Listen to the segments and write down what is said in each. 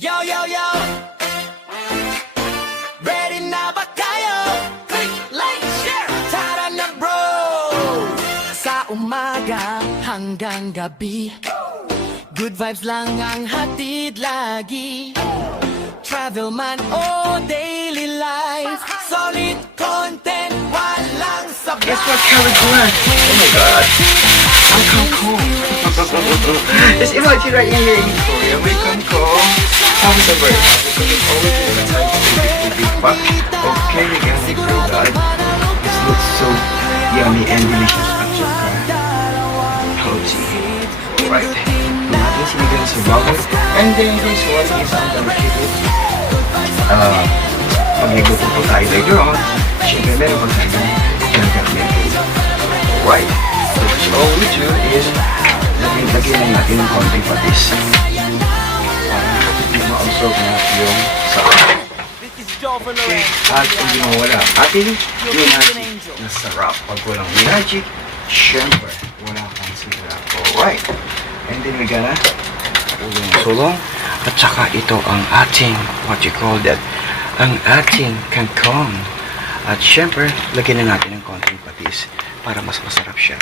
Yo, yo, yo! Ready na ba kayo? Click, like, share! Tara na bro! Sa umaga hanggang gabi Good vibes lang ang hatid lagi Travel man o daily life Solid content, walang sablay Guess what, Caligula? Oh my god. I'm Kangkong. Just imagine right here in Korea, may Kangkong. How was the bird? So it's always in the time to big but okay, we can make sure that this looks so yummy and delicious at your cozy. Alright. Natin sinigang sa bubble. And then this one is ang delicate. Pag-igutom po tayo later on, syempre meron pa tayo gagawin. Right. So all we do is lagyan lang natin ng konting patis. Para ma-absorb na yung sarap. Okay. At hindi mawala ating magic na sarap. Pag walang magic, syempre wala kang sarap. Alright. And then we gonna sulong. At saka ito ang ating, what you call that, ang ating kangkong. At syempre, lagyan na natin ng konting patis para mas masarap siya.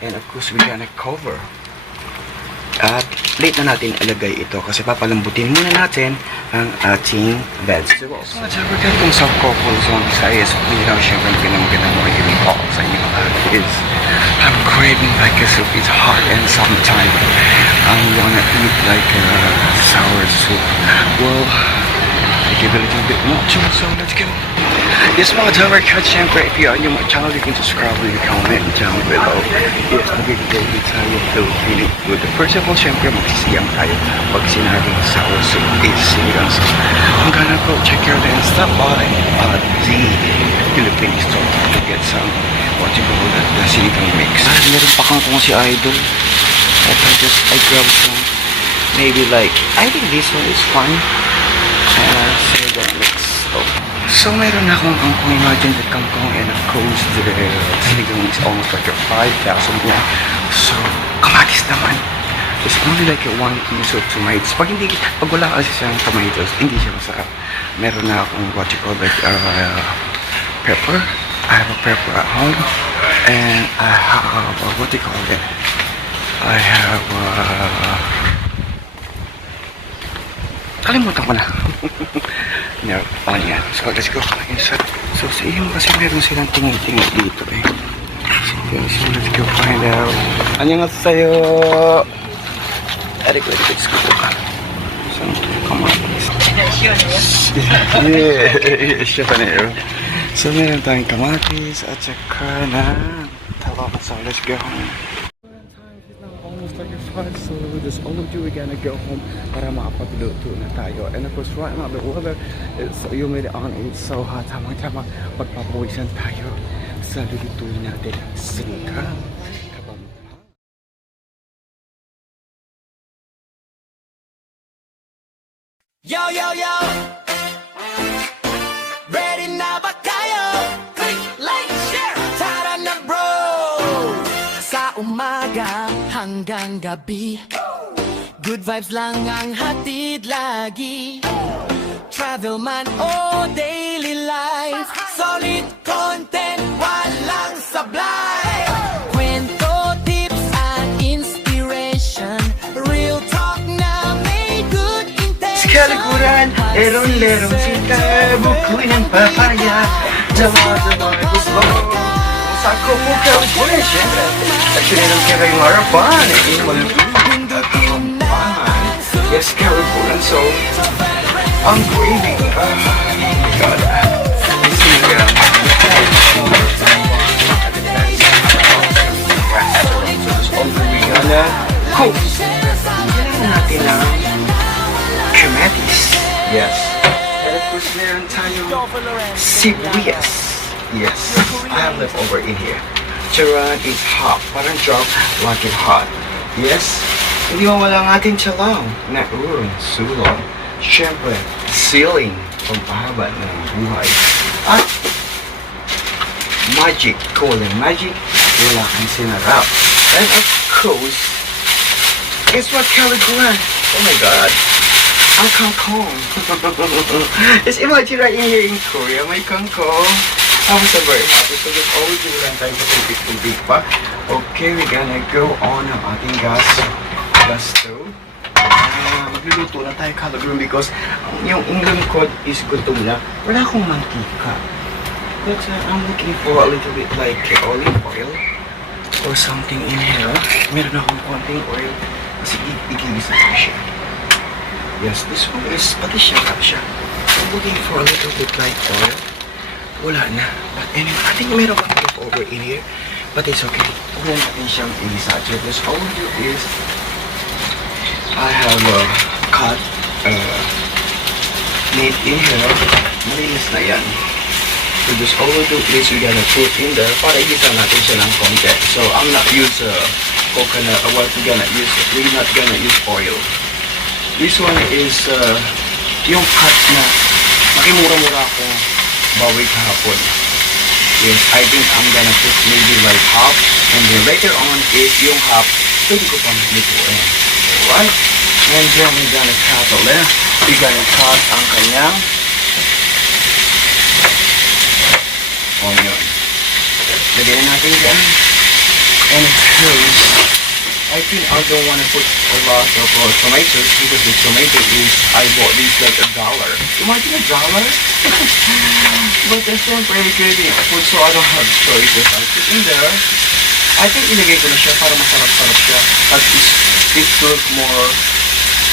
And of course, we're gonna cover. At late na natin ilagay ito kasi papalambutin muna natin ang ating vegetables. At syempre, kung sa couple sa mga Visayas, hindi lang syempre pinamagandang mga giving call sa inyo is I'm craving like a soup. It's hot and summertime. I wanna eat like a sour soup. Well, I give it a little bit more to it, so let's go. Yes, mga Tower Cut, syempre, if you're on your channel, you can subscribe and comment down below. Yes, magiging tayo Filipino food. First of all, syempre, magsisiyam tayo. Pag sinabing sour soup is sinigang soup. I'm gonna go check your and stop by at the Philippine store to get some, what you call that, the sinigang mix. Meron pa kang si Idol. I grabbed some, maybe like, I think this one is fine. Sinigang mix. So meron akong kangkong, imagine the kangkong, and of course the sinigang is almost like a 5,000 yen. So kamatis naman. It's only like a 1 piece of tomatoes. Pag wala kasi siyang tomatoes, hindi siya masarap. Meron na akong what you call like pepper. I have a pepper at home, and I have what do you call it? I have kalimutan ko na. No, onion. So let's go inside. So sa iyo kasi meron silang tingin-tingin dito eh. So let's go find out. 안녕하세요. Eric, let's go. So come on. Yeah, siya So meron tayong kamatis at saka na talong. So let's go home. Almost like a 5, so this all of you, we're gonna go home para makapagluto na tayo. And of course right now the weather is humid on, it's so hot. Tamang-tamang pagpapawisan tayo sa lulutuin natin sinigang kabamban. Yo, yo, yo! Ready na ba kayo? Click, like, share! Tara na bro! Sa umaga hanggang gabi Good vibes lang ang hatid lagi Travel man o daily life Solid content, walang sablay Kwento, tips at inspiration Real talk na may good intention Kalikuran, leron-lerong sita, bukoy ng papaya, dawa-dawa gusto. Sako po kalikuran, syempre. Actually, nang kaya yung harapan, malupin at kapampangan. Yes, kalikuran, so, I'm craving. Oh my God. This is so this we gonna cook. Kailangan natin ng kamatis. Yes. And of course, meron tayong sibuyas. Yes. I have leftover in here. Charan is hot. Parang chop like it hot. Yes. Hindi mo wala ang ating chalang na urong sulong. Siyempre, sealing pampahaba ng buhay. At magic. Calling magic. Wala kang sinarap. And of course, guess what, Caligula? Oh my God. ang kangkong. Just imagine right in here in Korea, may kangkong. I was so very happy. So just always do lang tayo sa tubig pa. Okay, we're gonna go on ang ating gas stove. Magluluto na tayo kalagroon because yung lingkod is gutom na. Wala akong mantika. But I'm looking for a little bit like olive oil or something in here. Meron akong konting oil kasi igigisa ko siya. Yes, this one is pati siya. I'm looking for a little bit like oil. Wala na. But anyway, I think meron pa over in here. But it's okay. Huwag natin siyang i-saturate. Because all we do is I have cut meat in here. Malinis na yan. So just all we do is we gonna put in there para igisa natin siya ng konti. So I'm not use coconut or what we're not gonna use oil. This one is yung cut na nakimura-mura akong bawi kahapon. Yes, I think I'm gonna put maybe like half and then later on is yung half pwede ko pang lutuin. Alright? And then we're gonna cut ulit. We're gonna cut ang kanyang onion. Lagyan natin dyan. And here's, I think I don't want to put a lot of tomatoes because the tomato is, I bought this like $1. Imagine $1? But that's not very good food, so I don't have choices. I put in there. I think ilagay ko na siya para masarap-sarap siya. At it look more,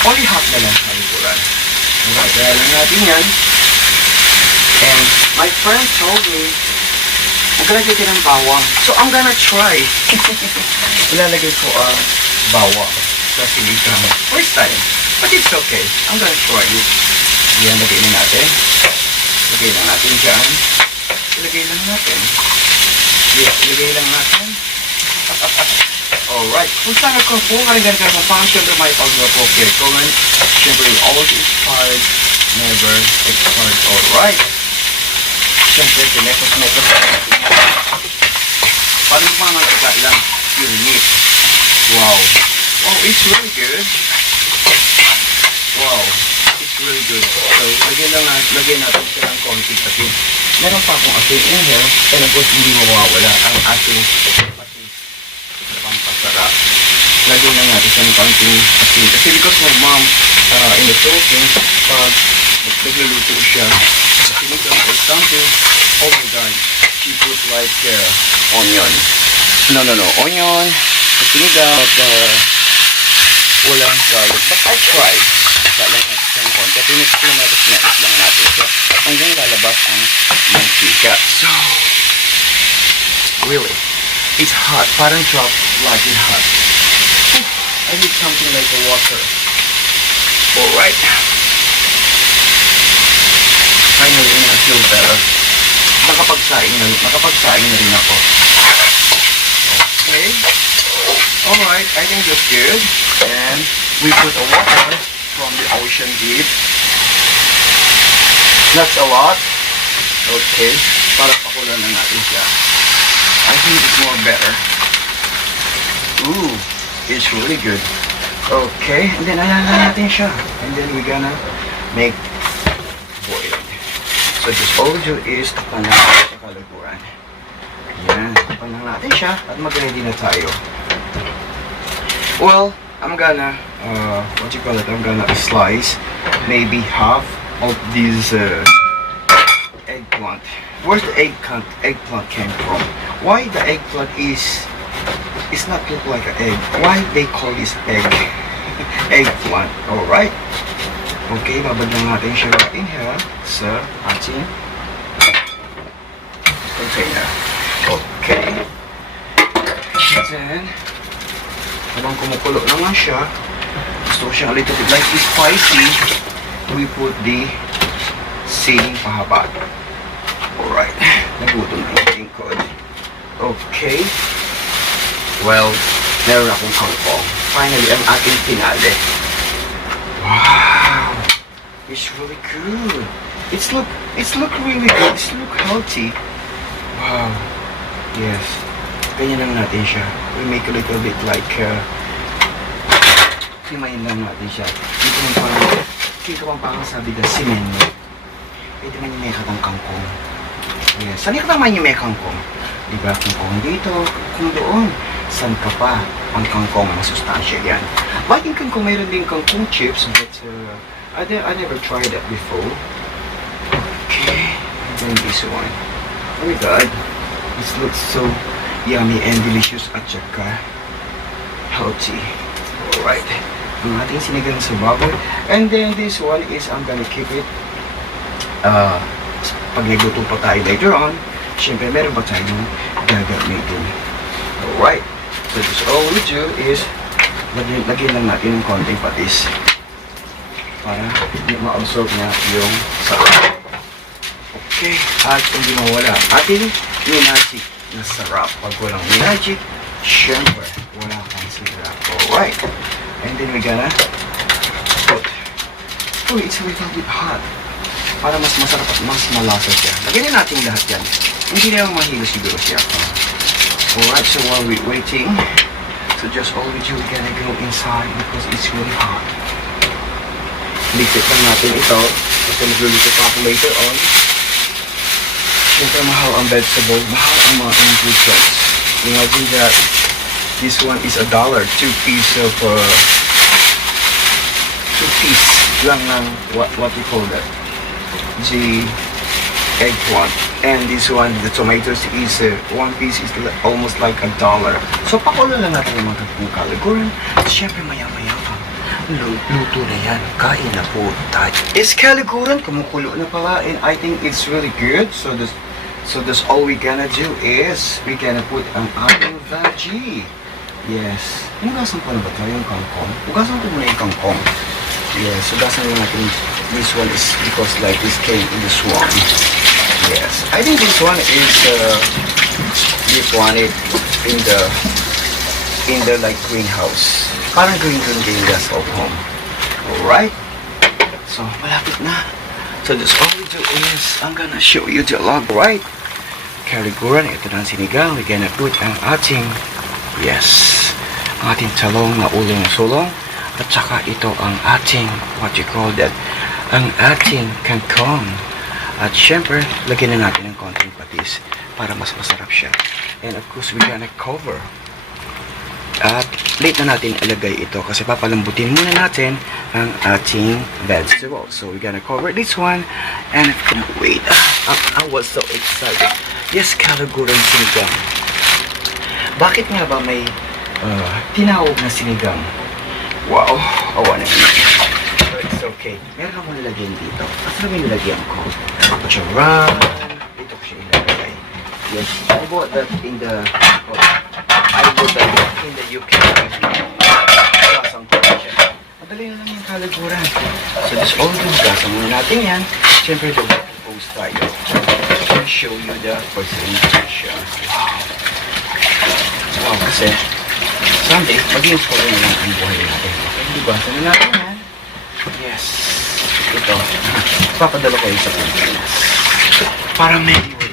only half na lang sa likuran. Alright, kaya lang natin yan. And my friend told me, maglalagay din ng bawang. So I'm gonna try. Ilalagay ko ang bawang sa sinigang. First time. But it's okay. I'm gonna try it. Yan, lagay na natin. Lagay lang natin dyan. Ilagay lang natin. Yes, ilagay lang natin. Alright. Kung saan ako po, karagyan ka kung paano syempre may pag-rapo kay Cohen. Syempre, always expired. Never expired. Alright. Siyempre, sinekos-mekos natin yan. Paano yung mga nagkagat lang? Yung meat. Wow. Oh, it's really good. Wow. It's really good. So, lagyan natin siya ng konti kasi meron pa akong asin in here and of course, hindi mawawala ang ating patis. Pampasarap. Lagyan lang natin siya ng konting asin. Kasi because my mom in the Philippines, pag nagluluto siya, sinigang or something, oh my god, she put like onion. No, onion, sinigang, but walang garlic. But I tried. Lang natin siyang konti. Pinix lang natin siya. Hanggang lalabas ang mantika. So, really, it's hot. Parang drop like it hot. I need something like a water. Alright. Finally, I feel better. Nakapagsaing na rin ako. Okay. Alright, I think that's good. And we put a water from the ocean deep. That's a lot. Okay. Para pakulan na natin siya. I think it's more better. Ooh, it's really good. Okay, and then ayan na natin siya. And then we're gonna make boiled. So just all we do is tapan na sa kaliguran. Yan, tapan lang natin siya at mag-ready na tayo. Well, I'm gonna, I'm gonna slice maybe half of this eggplant. Where's the eggplant came from? Why the eggplant is not look like an egg? Why they call this eggplant? Alright. Okay, babad lang natin siya in here sa ating container. Okay. Then, habang kumukulo naman siya, gusto ko siya a little bit like spicy, we put the siling pahaba. Alright, nagutom na yung lingkod. Okay. Well, meron akong kangkong. Finally, ang ating pinali. Wow! It's really good. It's look really good. It's look healthy. Wow. Yes. Ganyan lang natin siya. We make a little bit like himayin lang natin siya. Dito naman parang Chico ang parang sabi ka, simento. Pwede man yung may katang kangkong. Yes, saan ka naman yung may kangkong? Diba, kangkong dito, kung doon. San ka pa? Ang kangkong, masustansya yan. But yung kangkong, mayroon din kangkong chips, but I never tried that before. Okay, and then this one. Oh my god, this looks so yummy and delicious at saka healthy. Alright, ang ating sinigang sa baboy. And then this one is, I'm gonna keep it pag nagluto pa tayo later on, syempre meron pa tayong gagamitin. Alright, so this all we do is lagyan lang natin ng konting patis para ma-absorb na yung sarap. Okay, at kung di mawala ating minagic na sarap. Pag walang minagic, syempre wala kang sarap. Alright, and then we gonna put, oh, it's a little bit hot para mas masarap at mas malasa siya. Lagyan natin lahat yan. Hindi na mahilo siguro siya. Alright, so while we're waiting, so just all we do, we're gonna go inside because it's really hot. Ligpit lang natin ito kasi magluluto pa ako later on. Siyempre mahal ang vegetable, mahal ang mga ingredients. Imagine that this one is $1, 2 piece of 2 piece lang ng what we call that, the eggplant. And this one, the tomatoes is 1 piece is almost like $1. So pakulo lang natin yung mga kaliguran. Siyempre maya-maya pa, luto na yan, kain na po tayo. Is kaliguran, kumukulo na pala, and I think it's really good. So that's all we gonna do is we gonna put an ating veggie. Yes. Hugasan pa na ba tayo yung kangkong? Hugasan ko muna yung kangkong. Yes, hugasan na natin. This one is because like this came in the swamp. Yes. I think this one is you want it in the like greenhouse. Parang green din gas of home. Alright? So, malapit na. So that's all we do is I'm gonna show you the log, right? Kaliguran, ito na ang sinigang. We're gonna put ang ating, yes, ang ating talong na ulong sulong. At saka ito ang ating, what you call that, ang ating kangkong. At syempre, lagyan na natin ng konting patis para mas masarap siya. And of course, we're gonna cover. At late na natin ilagay ito kasi papalambutin muna natin ang ating vegetable. So we're gonna cover this one and wait. I was so excited. Yes, kaliguran sinigang. Bakit nga ba may tinawag na sinigang? Wow, awa na yun. It's okay. Meron akong nilagyan dito. At ano may nilagyan ko? Charan. Ito ko siya ilalagay. Yes, I bought that in the UK. Gasang ko siya. Madali na lang yung kaliguran. So this all good. Gasang muna natin yan. Siyempre, post tayo. I'll show you the presentation. Wow. Wow, kasi someday, mag-i-install na lang ang buhay natin. Okay, hindi ba? Sana natin yan. Yes. Ito. Papadala ko yung sa Pilipinas. Para anyway,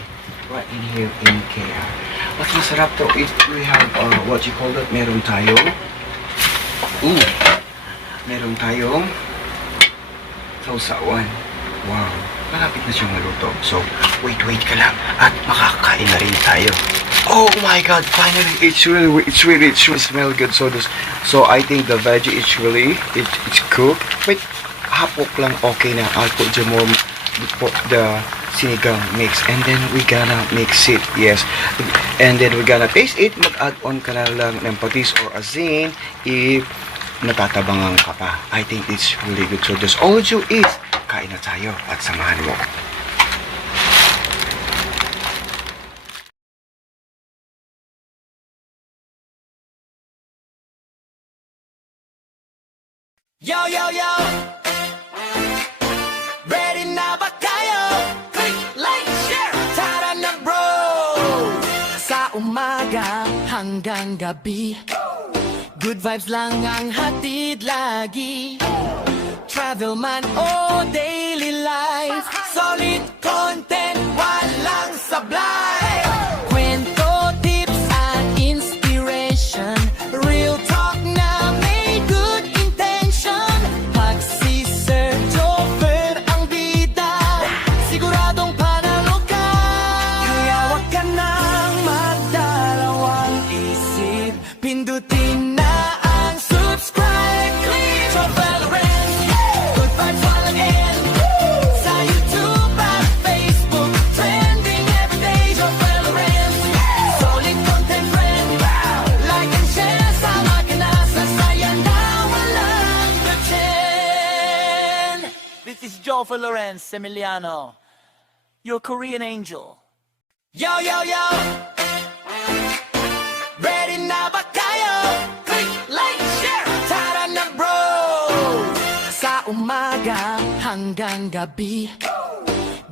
right in here in KR. Mas masarap to if we have, what you call that, meron tayong sausawan. Wow. Malapit na siyang maluto. So, wait ka lang. At makakain na rin tayo. Oh my god, finally, it's really smell good. So I think the veggie is really, it's cooked. Wait, hapok lang, okay na. I'll put the more, the sinigang mix. And then we gonna mix it, yes. And then we gonna taste it. Mag-add on ka na lang ng patis or asin if natatabangan ka pa. I think it's really good. So just all you is, kain na tayo at samahan mo. Yo, yo, yo! Ready na ba kayo? Click, like, share! Tara na bro! Sa umaga hanggang gabi Good vibes lang ang hatid lagi Travel man o daily life Solid content, walang sablay Kwento, tips at inspiration Real talk na may good intention Pag si Sir Joe This is Joe for Lorenz Emiliano, your Korean angel. Yo, yo, yo! Ready na ba kayo? Click, like, share! Tara na bro! Sa umaga hanggang gabi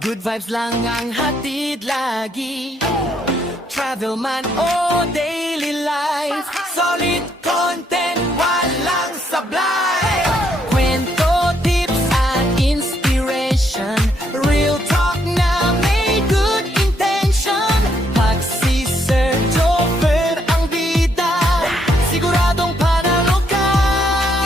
Good vibes lang ang hatid lagi Travel man o daily life Solid content, walang sablay